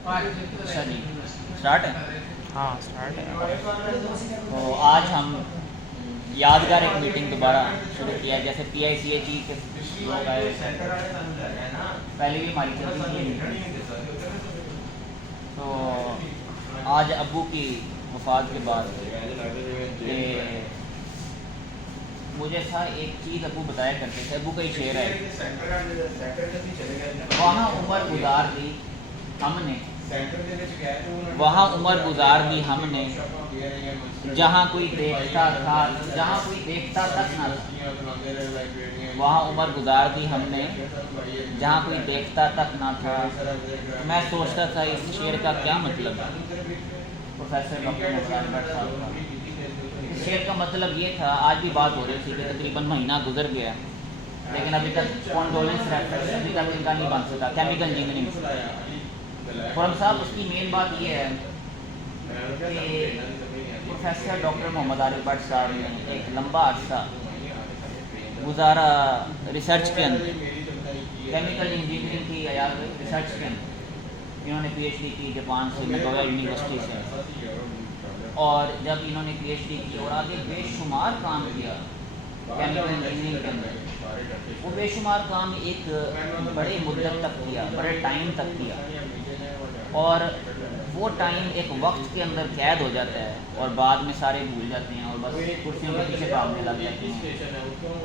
अच्छा जी, स्टार्ट है। हाँ स्टार्ट है। तो आज हम यादगार एक मीटिंग दोबारा शुरू किया है। जैसे PICHE के लोग आए हुए थे, पहले भी हमारी चलती थी ये मीटिंग। तो आज अब्बू की वफ़ात के बाद कि मुझे था एक चीज़ अब्बू बताया करते थे। अब्बू का ही शेर है, वहाँ उम्र गुजार दी हमने, वहाँ उम्र गुजार दी हमने, जहाँ कोई देखता था, जहाँ कोई देखता तक ना था। वहाँ उम्र गुजार दी हमने, जहाँ कोई देखता तक ना था। तो मैं सोचता था इस शेर का क्या मतलब है। प्रोफेसर डॉक्टर मोहम्मद भट्ट साहब का इस शेर का मतलब ये था। आज भी बात हो रही थी कि तकरीबन महीना गुजर गया, लेकिन अभी तक कॉन्डोलेंस रेफरेंस अभी तक इनका नहीं बन सका। केमिकल इंजीनियरिंग खुरम साहब, उसकी मेन बात ये है कि प्रोफेसर डॉक्टर मोहम्मद आरिफ भट्ट साहब ने एक लंबा अर्सा गुजारा रिसर्च के अंदर, केमिकल इंजीनियरिंग की या रिसर्च के अंदर। इन्होंने PhD की जापान से, नागोया यूनिवर्सिटी से, और जब इन्होंने PhD की और आगे बेशुमार काम किया केमिकल इंजीनियरिंग के अंदर, वो बेशुमार काम एक बड़े मुद्दत तक किया, बड़े टाइम तक किया, और वो टाइम एक वक्त के अंदर कैद हो जाता है और बाद में सारे भूल जाते हैं और बस कुर्सियों के पीछे भागने लग जाते हैं,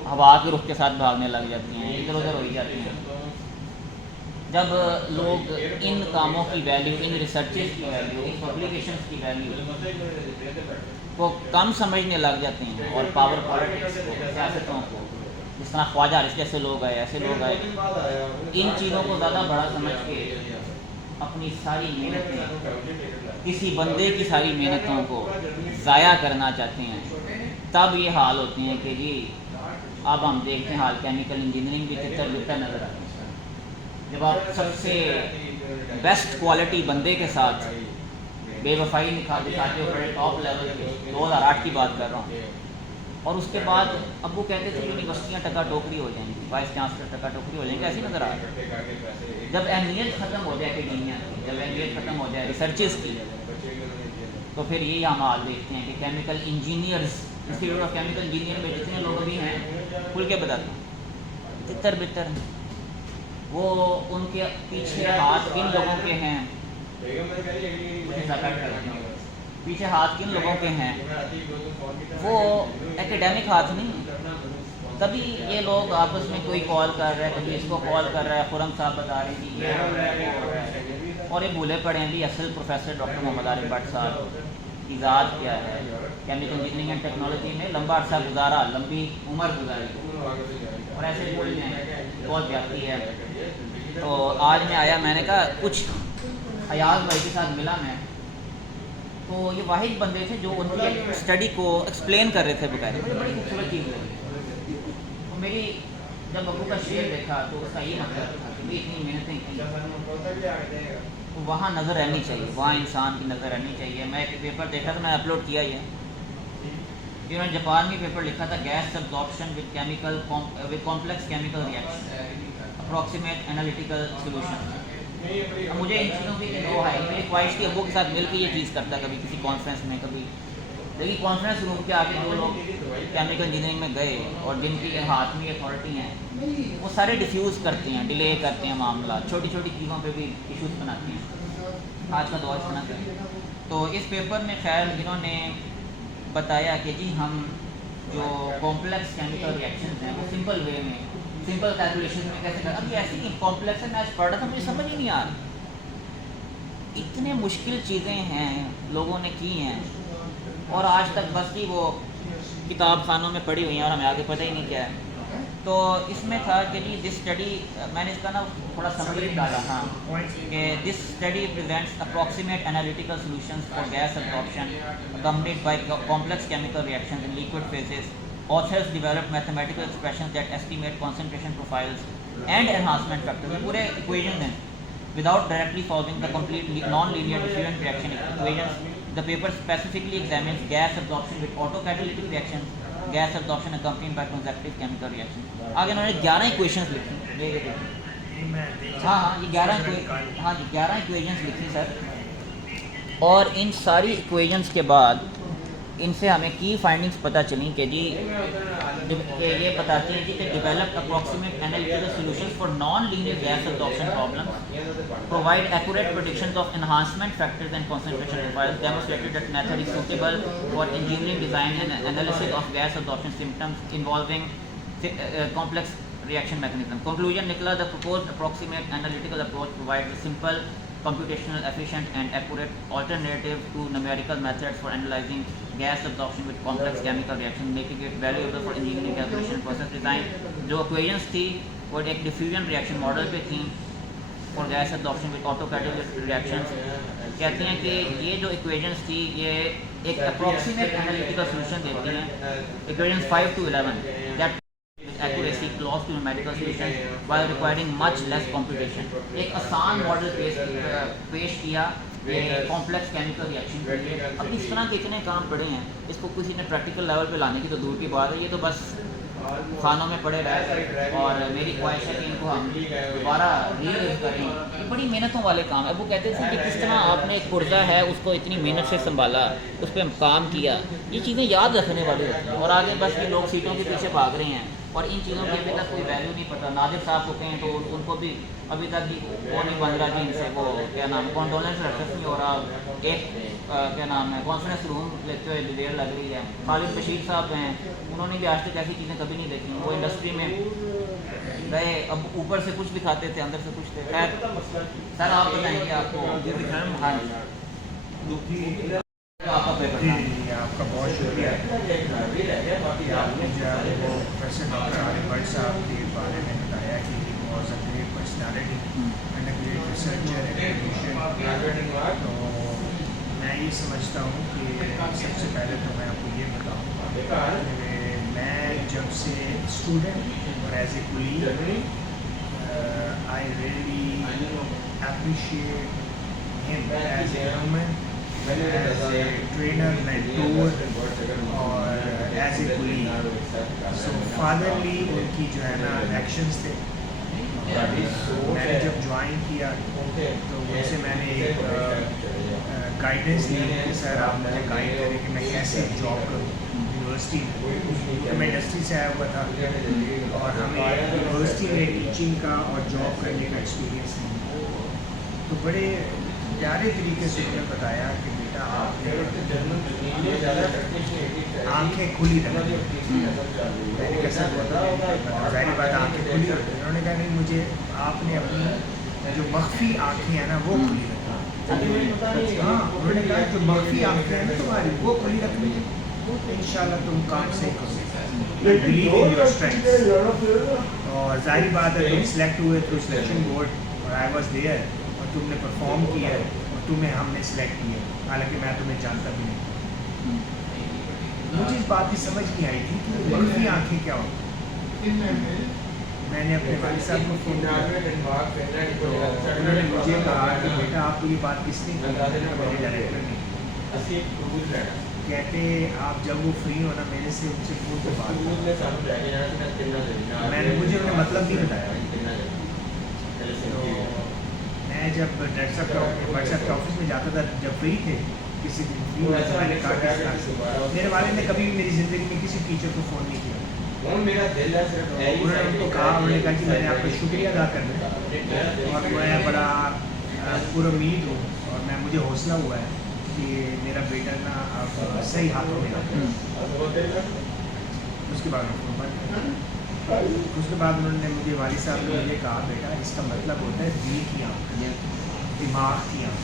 हवा के रुख के साथ भागने लग जाती हैं, इधर उधर हो ही जाती हैं। जब लोग इन कामों की वैल्यू, इन रिसर्चेस की वैल्यू, इन पब्लिकेशंस की वैल्यू को कम समझने लग जाते हैं और पावर पॉलिटिक्स को, सियासतों को, जिस तरह ख्वाजा हारिस जैसे लोग आए, ऐसे लोग आए, इन चीज़ों को ज़्यादा बड़ा समझ के अपनी सारी मेहनतें, किसी बंदे की सारी मेहनतों को ज़ाया करना चाहते हैं, तब ये हाल होते हैं कि जी अब हम देखते हैं हाल केमिकल इंजीनियरिंग भी तितर बितर नज़र आता है। जब आप सबसे बेस्ट क्वालिटी बंदे के साथ बेवफाई दिखाते हो बड़े टॉप लेवल पे, 2008 की बात कर रहा हूँ, और उसके बाद अब्बू कहते थे यूनिवर्सिटियाँ टका टोकरी हो जाएंगी, वाइस चांसलर टका टोकरी हो जाएंगे, ऐसी नज़र आ रहा है। जब अहमियत ख़त्म हो जाए एकेडमिया की, जब अहमियत ख़त्म हो जाए रिसर्चेस की, तो फिर यही हम हाल देखते हैं कि chemical engineers, institute of chemical engineer में जितने लोग भी हैं, खुल के बताते हैं तितर बितर। वो उनके पीछे हाथ किन लोगों के हैं, पीछे हाथ किन लोगों के हैं, वो एकेडमिक हाथ नहीं। तभी ये लोग आपस में कोई कॉल कर रहा है, कभी इसको कॉल कर रहा है, खुरम साहब बता रहे हैं कि ये हो रहा है, वो हो रहा है, और ये भूले पड़े हैं भी असल प्रोफेसर डॉक्टर मोहम्मद आरिफ भट्ट साहब की ज़ात क्या है। केमिकल इंजीनियरिंग एंड टेक्नोलॉजी में लंबा अर्सा गुजारा, लंबी उम्र गुजारी, और ऐसे बोल हैं बहुत जाती है। तो आज मैं आया, मैंने कहा कुछ अयाज भाई के साथ मिला मैं, तो ये वाहिद बंदे थे जो उनकी स्टडी को एक्सप्लेन कर रहे थे बकायदा। मुझे बड़ी खूबसूरत चीज़ लगी। तो मेरी जब अबू का शेर देखा तो उसका ये मतलब था कि भाई इतनी मेहनतें की तो वहाँ नज़र रहनी चाहिए, वहाँ इंसान की नज़र रहनी चाहिए। मैं एक पेपर देखा था, मैंने अपलोड किया ही है। इन्होंने जापान में पेपर लिखा था, gas absorption with chemical with complex chemical reaction, approximate analytical solution. अब मुझे इन चीज़ों की वो है, मेरी ख्वाहिश थी अब्बू के साथ मिलकर ये चीज़ करता, कभी किसी कॉन्फ्रेंस में, कभी, लेकिन कॉन्फ्रेंस रूम के आगे जो लोग केमिकल इंजीनियरिंग में गए और जिनकी हाथ में अथॉरिटी हैं, वो सारे डिफ्यूज़ करते हैं, डिले करते हैं मामला, छोटी छोटी चीज़ों पे भी इशूज़ बनाते हैं। आज का दौर इतना कर, तो इस पेपर में खैर इन्होंने बताया कि जी हम जो कॉम्प्लेक्स केमिकल रिएक्शंस हैं वो सिंपल वे में, सिंपल कैलकुलेशन में कैसे कर। अब ये ऐसी कॉम्प्लेक्स है, मैं आज पढ़ रहा था, मुझे समझ ही नहीं आ रही, इतने मुश्किल चीज़ें हैं लोगों ने की हैं और आज तक बस ही वो किताब खानों में पड़ी हुई हैं और हमें आगे पता ही नहीं क्या है। तो इसमें था कि जी दिस स्टडी, मैंने इसका ना थोड़ा समरी डाला था कि this study presents approximate analytical solutions for gas absorption accompanied by complex chemical reactions in liquid phases. Authors developed mathematical expressions that estimate concentration profiles and enhancement factors, पूरे equations हैं, without directly solving the complete non-linear diffusion reaction equations. The paper specifically examines gas absorption with autocatalytic reactions, gas absorption accompanied by consecutive chemical reactions. आगे उन्होंने 11 equations लिखी, नहीं मैं देख हाँ हाँ ये 11 हाँ जी 11 इक्वेशंस लिखी सर, और इन सारी इक्वेशंस के बाद इनसे हमें की फाइंडिंग्स पता चली कि जी ये बताती हैं जी कि develop approximate analytical solutions for non linear gas absorption problems, provide accurate predictions of enhancement factors and concentration profiles, demonstrated that method is suitable for engineering design and analysis of gas absorption symptoms involving complex reaction mechanism. Conclusion निकला, the proposed approximate analytical approach provides a simple, computational, efficient and accurate alternative to numerical methods for analyzing gas absorption with complex chemical reactions, making it valuable for engineering calculation process design. जो equations थी वो एक diffusion reaction model पे थी for gas absorption with autocatalytic reactions. कहती हैं कि ये जो equations थी ये एक approximate analytical solution देती हैं, equations 5 to 11 that accuracy close to numerical solution while requiring much less computation. एक आसान मॉडल पेश किया ये कॉम्प्लेक्स केमिकल रिएक्शन के लिए। अब इस तरह के इतने काम पड़े हैं, इसको किसी ने प्रैक्टिकल लेवल पे लाने की तो दूर की बात है, ये तो बस खानों में पड़े रहे। और मेरी ख्वाहिश है कि इनको हम दोबारा रीलिव करें। ये बड़ी मेहनतों वाले काम है। वो कहते थे कि किस तरह आपने एक पुर्जा है उसको इतनी मेहनत से संभाला, उस पर काम किया, ये चीज़ें याद रखने वाली होती हैं। और आगे बस ये लोग सीटों के पीछे भाग रहे हैं और इन चीज़ों की अभी तक कोई वैल्यू नहीं पता। नादिर साहब को कहें तो उनको भी अभी तक भी वो नहीं बन रहा कि इनसे वो क्या नाम कॉन्डोलेंस एक्सेस नहीं हो रहा। एक क्या नाम है कॉन्फ्रेंस रूम लेते हुए देर लग रही है। खालिद बशीर साहब हैं, उन्होंने भी आज तक ऐसी चीज़ें कभी नहीं देखी। वो इंडस्ट्री में गए, अब ऊपर से कुछ दिखाते थे अंदर से कुछ थे। खैर सर आप बताएंगे आपको हाँ आपका बहुत शुक्रिया कि आपने जो है वो प्रोफेसर डॉक्टर आरिफ भट्ट साहब के बारे में बताया कि he was a great personality and a great researcher academician. तो मैं ये समझता हूँ कि सबसे पहले तो मैं आपको ये बताऊँ कि मैं जब से स्टूडेंट और as a colleague I really appreciate him as a human, as a trainer, mentor और as a colleague. So fatherly उनकी जो है ना एक्शंस थे। मैंने जब ज्वाइन किया तो उनसे मैंने एक गाइडेंस ली कि सर आप मुझे गाइड करें कि मैं कैसे जॉब करूँ यूनिवर्सिटी में। तो मैं इंडस्ट्री से आया हुआ था और हमें यूनिवर्सिटी में टीचिंग का और जॉब करने का एक्सपीरियंस नहीं। तो बड़े प्यारे तरीके से उन्होंने बताया कि बेटा आपने आँखें खुली रखनी। मैंने कैसा ज़ाहिर बात आँखें खुली रखी। उन्होंने कहा नहीं, मुझे आपने अपनी जो मख्फी आँखें हैं ना वो खुली रखनी। हाँ, उन्होंने कहा जो मख्फी आँखें हैं ना तुम्हारी वो खुली रखनी है, इंशाल्लाह तुम काम से करोगे। Believe in your strength. और जाहिर बात है तुम सिलेक्ट हुए थ्रू सिलेक्शन बोर्ड और आई वाज देयर और तुमने परफॉर्म किया है और तुम्हें हमने सेलेक्ट किया, हालांकि मैं तुम्हें जानता भी नहीं। मुझे इस बात की समझ नहीं आई थी कि मख्फी आँखें क्या होती। मैंने अपने वालिद साहब को फ़ोन किया तो उन्होंने मुझे कहा कि बेटा आपको ये बात किसने की? मेरे डायरेक्टर ने। कहते आप जब वो फ्री हो ना मेरे से उनसे फ़ोन पे बात मैंने मुझे उन्हें मतलब नहीं बताया। तो मैं जब व्हाट्सएप के ऑफिस में जाता था जब फ्री थे किसी दिन फ्री हुआ तो मैंने कहा मेरे वालिद ने कभी भी मेरी ज़िंदगी में किसी टीचर को फ़ोन नहीं किया। उन्होंने उनको कहा, उन्होंने कहा कि मैंने आपका शुक्रिया अदा करना है और मैं बड़ा पुरुम्मीद हूँ और मैं मुझे हौसला हुआ है कि मेरा बेटा ना अब सही हाथों में आता है। उसके बाद उन्होंने मुझे वालिद साहब ने मुझे कहा बेटा इसका मतलब होता है दिल की आँख, दिमाग की आँख।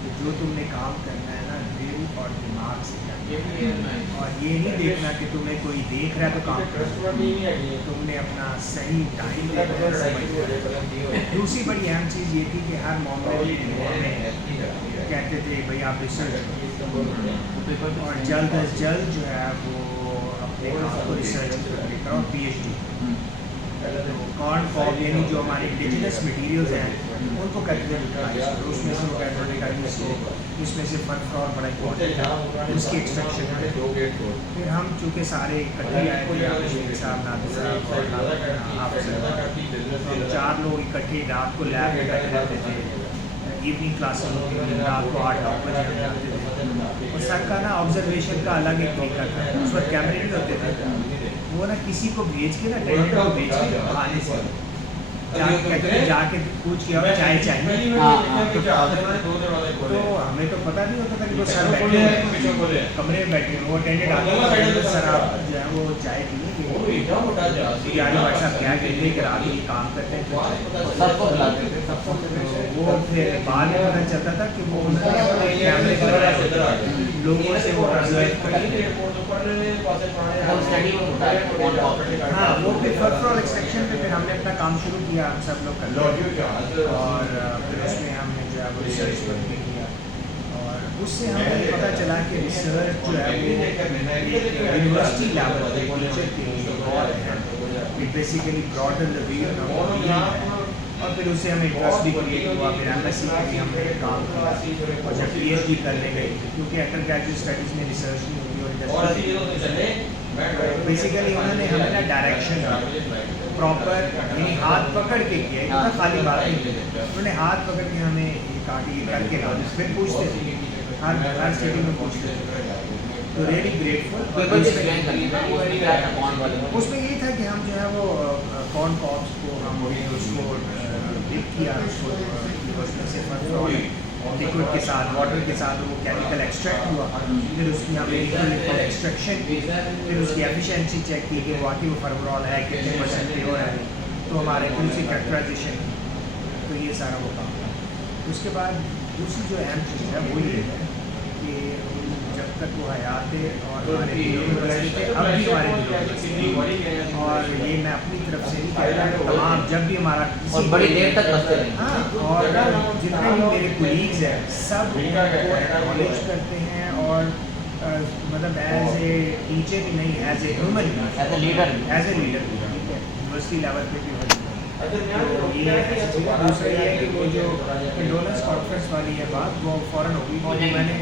तो जो तुमने काम करना है ना दिल और दिमाग से करना, और ये नहीं देखना कि तुम्हें कोई देख रहा है तो काम करो, तुमने अपना सही टाइम देना। दूसरी बड़ी अहम चीज़ ये थी कि हर मामले में कहते थे भाई आप रिसर्च और जल्द अज जल्द जो है वो अपने काम को रिसर्च करो, PhD। तो कॉर्न फॉब यानी जो हमारे इंडिजिनस मटीरियल्स हैं उनको कहते थे, उसमें से वो कहते थे देखा कि इसमें से फर्स्ट फ्रॉड बड़ा इम्पोर्टेंट था, उसकी एक्सट्रैक्शन है। फिर हम चूँकि सारे इकट्ठे आए थे, आप शेख साहब, नादिर साहब और आप 4 लोग इकट्ठे रात को लैब में बैठे रहते थे। इवनिंग क्लासेस होती थी, रात को 8-9 बजे हम जाते थे। और सर का ना ऑब्जर्वेशन का अलग एक तरीका था। उस वक्त कैमरे नहीं होते थे, वो ना किसी को भेज के ना टेंट को भेज के बहाने से जाके पूछ किया और चाय चाहिए। तो हमें तो पता नहीं होता था कि वो सर बैठे हैं कमरे में बैठे हैं, वो अटेंडेंट आते हैं, सर आप जो है वो चाय पिए यानी भाई साहब क्या कहते हैं कि रात में काम करते हैं, सबको बुलाते थे, सबको वो फिर बाद में पता चलता था कि वो उन्होंने अपने कैमरे पर लोगों से वो ऑब्जर्व करते। हाँ, वो फिर फर्स्ट फ्लोर एक्सट्रैक्शन पे फिर हमने अपना काम शुरू किया, हम सब लोग करते और फिर उसमें हमने जो है वो रिसर्च करके किया और उससे हमें पता चला कि रिसर्च जो है वो यूनिवर्सिटी लेवल पे टीचर के लिए और है, it basically broaden the view of है। और फिर उससे हमें इंटरेस्ट भी क्रिएट हुआ, फिर एमएससी का भी हमने काम किया और जब पीएचडी करने गए क्योंकि अंडर ग्रेजुएट स्टडीज़ में रिसर्च नहीं होती और बेसिकली उन्होंने हमें ना डायरेक्शन प्रॉपर यानी हाथ पकड़ के किया, इतना खाली बात नहीं, उन्होंने हाथ पकड़ के हमें ये कहा कि ये करके ला, फिर पूछते थे हर सिटी में पूछते थे। तो रियली ग्रेटफुल। उसमें यही था कि हम जो है वो कॉर्न कॉप्स को हम उसको डिप किया, उसको उसमें से लिक्विड के साथ वाटर के साथ वो केमिकल एक्सट्रैक्ट हुआ, फिर उसकी हमने लिक्विड एक्सट्रैक्शन, फिर उसकी एफिशिएंसी चेक की कि वाकई वो फर्मरॉल है, कितने % प्योर है, तो हमारे फिर उसकी कैरेक्टराइजेशन की, तो ये सारा वो काम था। उसके बाद दूसरी जो अहम चीज़ है वो ये है कि जब तक वो हयात थे और हमारे दिलों में बसे थे, अब भी हमारे दिलों में बसे हैं। और ये मैं अपनी तरफ से नहीं कह रहा, तमाम जब भी हमारा और बड़ी देर तक बसते रहे। हाँ, और जितने भी मेरे कोलीग्स हैं सब उनको एक्नॉलेज करते हैं और मतलब एज ए टीचर भी नहीं, as a human, as a leader, university level पे भी होती है। तो ये दूसरा ये है कि वो जो कंडोलेंस कॉन्फ्रेंस वाली है बात, वो फ़ौरन हो गई। मैंने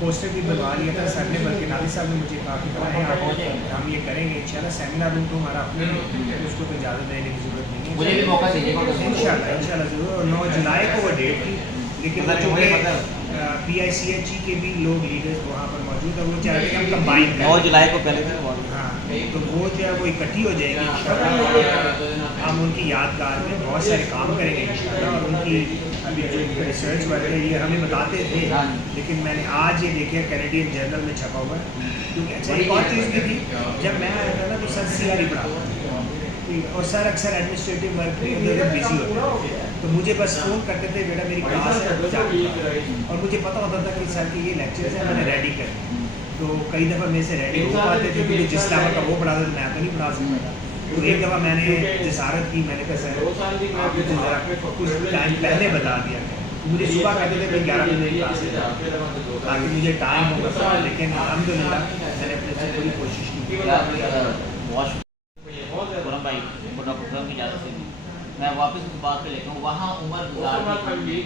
पोस्टर भी बनवा लिया था सर ने, बल्कि नादिर साहब ने मुझे कहा कि बनाएं आप, हम ये करेंगे इंशाल्लाह। सेमिनार रूम तो हमारा अपने उसको तो ज़्यादा देने की ज़रूरत नहीं है, मुझे भी मौका दीजिएगा इंशाल्लाह ज़रूर। और 9 जुलाई को वो डेट थी, लेकिन चूँकि PICHE के भी लोग लीडर्स वहाँ पर मौजूद है, वो चाहते हैं कि हम कंबाइन करें। 9 जुलाई को पहले दिन हाँ, तो वो जो है वो इकट्ठी हो जाएगी इंशाल्लाह। हम उनकी यादगार में बहुत सारे काम करेंगे इंशाल्लाह। और उनकी अभी जो रिसर्च वर्क है ये हमें बताते थे, लेकिन मैंने आज ये देखा कैनेडियन जर्नल में छपा हुआ है। क्योंकि अच्छा एक और चीज़ भी थी, जब मैं आया था ना तो सर CRE पढ़ाता था और सर अक्सर एडमिनिस्ट्रेटिव वर्क में इधर बिजी होते थे, तो मुझे बस फ़ोन करते थे, बेटा मेरी क्लास है, और मुझे पता होता था कि सर के ये लेक्चर्स हैं, मैंने रेडी कर। तो कई दफ़ा मेरे से रेडी हो पाते थे क्योंकि जिस लेवल का वो पढ़ाता था मैं तो नहीं पढ़ा सकता था। तो एक दफ़ा मैंने जसारत की, मैंने कहा सर आप मुझे ज़रा कुछ टाइम पहले बता दिया। मुझे सुबह कहते थे भाई 11 बजे क्लास है ताकि मुझे टाइम होगा, लेकिन अल्हम्दुलिल्लाह मैंने अपने से पूरी कोशिश की। खुरम भाई को डॉक्टर खुरम की इजाज़त से मैं वापस उस बात पे लेता हूँ। वहाँ उमर गुजार भी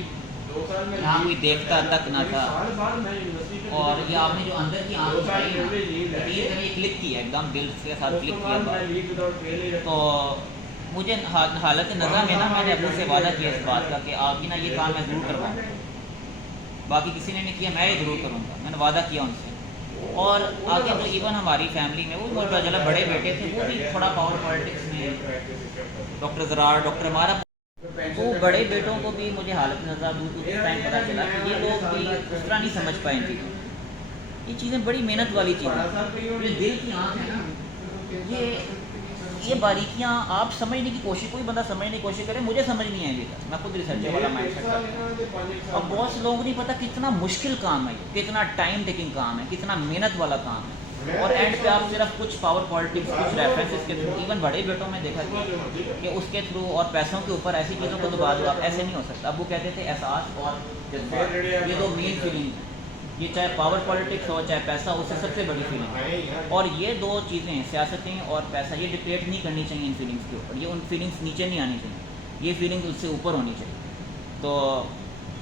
यहाँ कोई देखता तक ना था, और ये आपने जो अंदर की आँख बताई ना, ये क्लिक किया एकदम दिल के साथ क्लिक किया। तो मुझे हालत नज़र में ना मैंने अपने से वादा किया इस बात का कि आपकी ना ये काम मैं ज़रूर करवाऊँगा, बाकी किसी ने नहीं किया, मैं ये ज़रूर करूँगा, मैंने वादा किया उनसे। और आगे तो इवन हमारी फैमिली में वो मोटा जला बड़े बेटे थे, वो भी थोड़ा पावर पॉलिटिक्स में, डॉक्टर ज़रार, डॉक्टर हमारा, वो बड़े बेटों को भी मुझे हालत नज़र दूर उस टाइम पता चला कि ये लोग भी उस तरह नहीं समझ पाए इन चीज़ों। ये चीज़ें बड़ी मेहनत वाली चीज़ें, ये दिल की आँख है ना, ये बारीकियाँ आप समझने की कोशिश, कोई बंदा समझने की कोशिश करे, मुझे समझ नहीं आएगी। मैं खुद रिसर्चर वाला माइंडसेट का, और बहुत से लोगों को नहीं पता कितना मुश्किल काम है, कितना टाइम टेकिंग काम है, कितना मेहनत वाला काम है। और एंड पे आप सिर्फ कुछ पावर पॉलिटिक्स, कुछ रेफरेंसेस के थ्रू, इवन बड़े बेटों में देखा कि उसके थ्रू और पैसों के ऊपर ऐसी चीज़ों को दबा दो, आप ऐसे नहीं हो सकता। अब वो कहते थे एहसास और जज्बात, ये दो मेन फीलिंग, ये चाहे पावर पॉलिटिक्स हो चाहे पैसा हो, उससे सबसे बड़ी फीलिंग है। और ये दो चीज़ें, सियासतें और पैसा, ये डिक्टेट नहीं करनी चाहिए इन फीलिंग्स के ऊपर, ये उन फीलिंग्स नीचे नहीं आनी चाहिए, ये फीलिंग्स उससे ऊपर होनी चाहिए। तो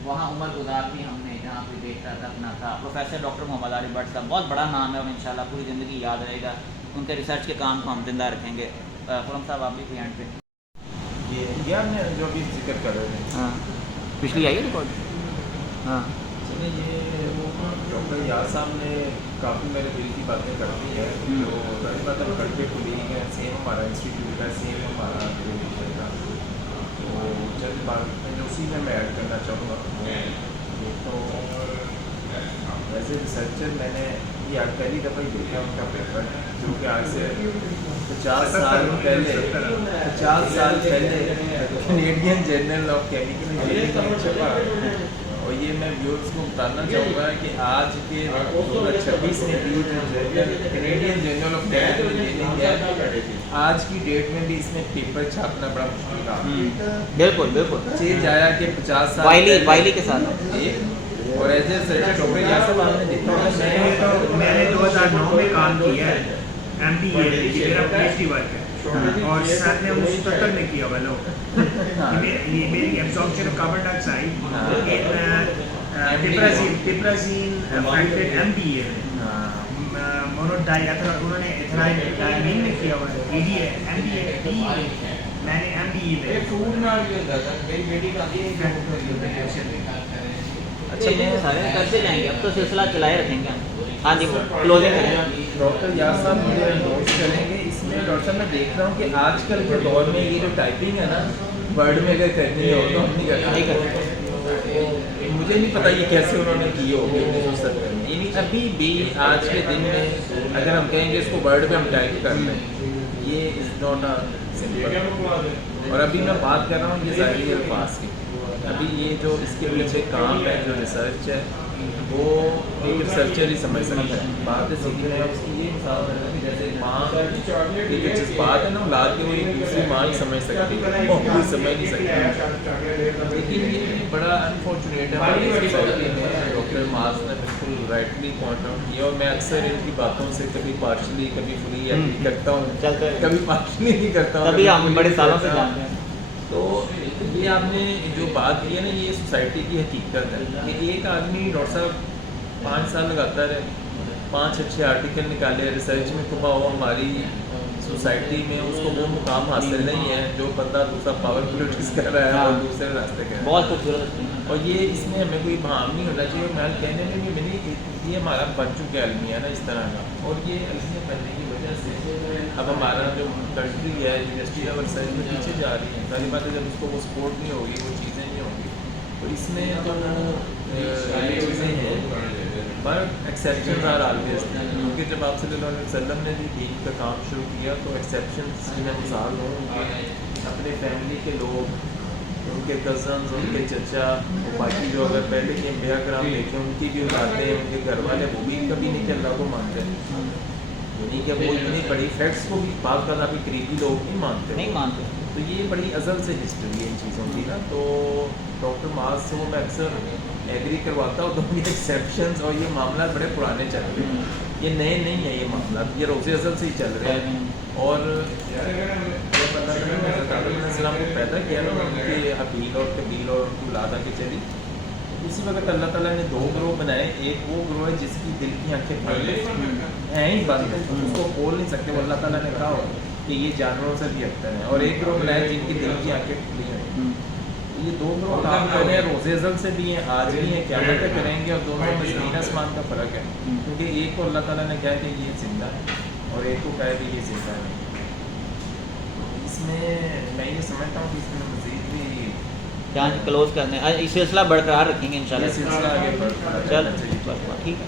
वहाँ उमर गुजार भी हमने जहाँ पे देखा रखना था। प्रोफेसर डॉक्टर मोहम्मद आरिफ भट्ट साहब, बहुत बड़ा नाम है और इंशाल्लाह पूरी ज़िंदगी याद रहेगा। उनके रिसर्च के काम को हम जिंदा रखेंगे। खुरम साहब आप भी कोई एंड पे? ये हमने जो भी जिक्र कर रहे थे, हाँ, पिछली आई है रिकॉर्ड? हाँ चलिए ये डॉक्टर याद साहब ने काफ़ी मेरे दिल की बातें कर दी है। जो पहली बात हम करके कुलीग हैं, सेम हमारा इंस्टीट्यूट है, सेम हमारा ग्रेजुएशन का। तो चंद बात जो उसी में मैं ऐड करना चाहूँगा तो एज ए रिसर्चर मैंने ये आज पहली दफ़ा ही देखा उनका पेपर, जो कि आज से 50 साल पहले Canadian journal of chemical engineering में छपा। और ये मैं व्यूअर्स को बताना चाहूँगा कि आज के 2026 में भी जो journal Canadian journal of chemical engineering है, आज की डेट में भी इसमें पेपर छापना बड़ा मुश्किल काम है। बिल्कुल बिल्कुल। चेंज आया कि 50 साल वाइली के साथ ये और as a researcher doctor Yasir आपने देखा होगा मैंने 2009 में काम किया है MBA में, ये मेरा PhD वर्क है और साथ में 1977 में किया हुआ लोग। ये मेरी absorption of carbon dioxide in piperazine फैक्टेड MBA में मोनोडाइएथर उन्होंने इथाइल में किया हुआ है। EDA MBA मैंने MBA में। अच्छा ये सारे करते जाएंगे, अब तो सिलसिला चलाए रखेंगे। हाँ जी क्लोजिंग करें। डॉक्टर याद साहब मुझे नोट्स करेंगे इसमें। डॉक्टर साहब मैं देख रहा हूँ कि आजकल के दौर में ये जो टाइपिंग है ना, वर्ड में अगर करनी हो तो हम नहीं करते। मुझे नहीं पता ये कैसे उन्होंने की होगी 1970 में। यानी अभी भी आज के दिन में अगर हम कहेंगे इसको वर्ड में हम टाइप कर लें, ये इज़ नॉट अ सिंपल। और अभी मैं बात कर रहा हूँ ये ज़ाहिरी अल्फाज की। अभी ये जो इसके पीछे काम है, जो रिसर्च है, वो एक रिसर्चर ही समझ सकता है। बात है सीखी है उसकी ये मिसाल है कि जैसे माँ की जिस बात है ना औलाद के, वो एक दूसरी माँ ही समझ सकती है, वो कोई समझ नहीं सकता। लेकिन ये बड़ा अनफॉर्चुनेट है। डॉक्टर मास ने बिल्कुल राइटली पॉइंट आउट किया और मैं अक्सर इनकी बातों से कभी पार्शली कभी फुली एग्री करता हूँ, कभी पार्शली नहीं करता हूँ। तभी हम बड़े सालों से जानते हैं। तो ये आपने जो बात की है ना, ये सोसाइटी की हकीकत है कि एक आदमी डॉक्टर साहब 5 साल लगाता रहे, 5 अच्छे आर्टिकल निकाले, रिसर्च में कुबा हो, हमारी सोसाइटी में उसको वो मुकाम हासिल नहीं है जो बंदा दूसरा पावर पॉलिटिक्स कर रहा है और दूसरे रास्ते कर रहा है। बहुत खूबसूरत। और ये इसमें हमें कोई भाव नहीं होना चाहिए। मैं कहने में भी मैंने ये हमारा बन चुके अलमिया ना इस तरह का, और ये अलमिया बनने की वजह से अब हमारा जो कंट्री है यूनिवर्सिटी लेवल रिसर्च में पीछे जा रही है। पहली बात है जब उसको वो सपोर्ट नहीं होगी, वो चीज़ें नहीं होंगी, तो इसमें तो ये चीज़ें हैं बट एक्सेप्शन आर ऑलवेज। क्योंकि जब आप सल्लल्लाहु अलैहि वसल्लम ने भी दीन का काम शुरू किया तो एक्सेप्शंस में मिसाल हो अपने फैमिली के लोग, उनके कज़न्स, उनके चचा, और बाकी जो अगर पहले के अम्बिया कराम देखें उनकी भी औलादें, उनके घर वाले, वो भी कभी नहीं कि अल्लाह को मानते, यानी कि वो इतनी बड़ी फैक्ट्स को भी बात का भी करीबी लोग नहीं मानते। तो ये बड़ी अज़ल से हिस्ट्री है इन चीज़ों की ना। तो डॉक्टर मास से वो मैं अक्सर एग्री करवाता हूँ, तो ये एक्सेप्शंस और ये मामला बड़े पुराने चल रहे हैं, ये नए नहीं है ये मामला, ये रोज़े अज़ल से ही चल रहे हैं। और जब अल्लाह को पैदा किया ना, उनके हबील और कबील और उनकी औलाद आके चली, उसी वक्त अल्लाह ताला ने 2 ग्रोह बनाए। एक वो ग्रोह है जिसकी दिल की आंखें बंद हैं ही बंद, उसको खोल नहीं सकते, वो अल्लाह ताला ने कहा हो कि ये जानवरों से भी अख्तर है। और एक ग्रोह बनाया जिनकी दिल की आंखें खुली हैं। ये 2 ग्रोह काम कर रहे हैं, रोज़े अज़ल से भी हैं, आज भी हैं, क़यामत तक करेंगे। और दोनों में ज़मीन आसमान का फ़र्क है, क्योंकि एक को अल्लाह ताला ने कहा कि ये ज़िंदा है और एक को कहा कि ये ज़िंदा है। इसमें मैं ये समझता हूँ कि इसमें मज़ीद भी यहाँ क्लोज करने सिलसिला बरकरार रखेंगे इंशाल्लाह। सिलसिला आगे बढ़ चल ठीक है।